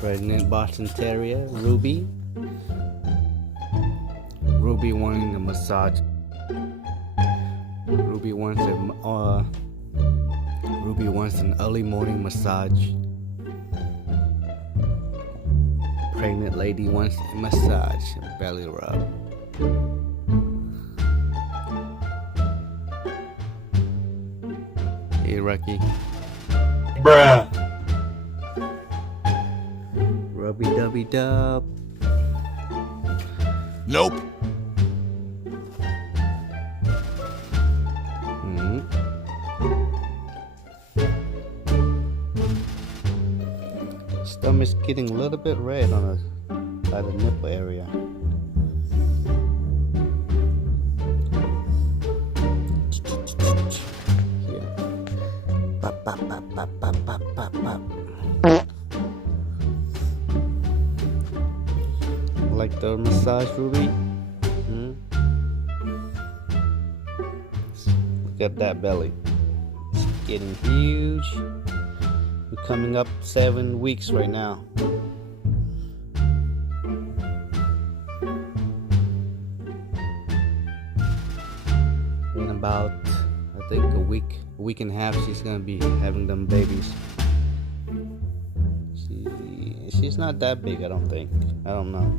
Pregnant Boston Terrier, Ruby. Ruby wanting a massage. Ruby wants an early morning massage. Pregnant lady wants a massage, a belly rub. Hey, Rocky. Bruh. Rubby dubby dub. Nope. Stomach's getting a little bit red on by the nipple area. Here. Pop, pop, pop, pop, pop, pop, pop, pop. Like the massage, Ruby? Look at that belly. It's getting huge. We're coming up 7 weeks right now. In about, I think a week and a half, she's gonna be having them babies. She's not that big, I don't think. I don't know.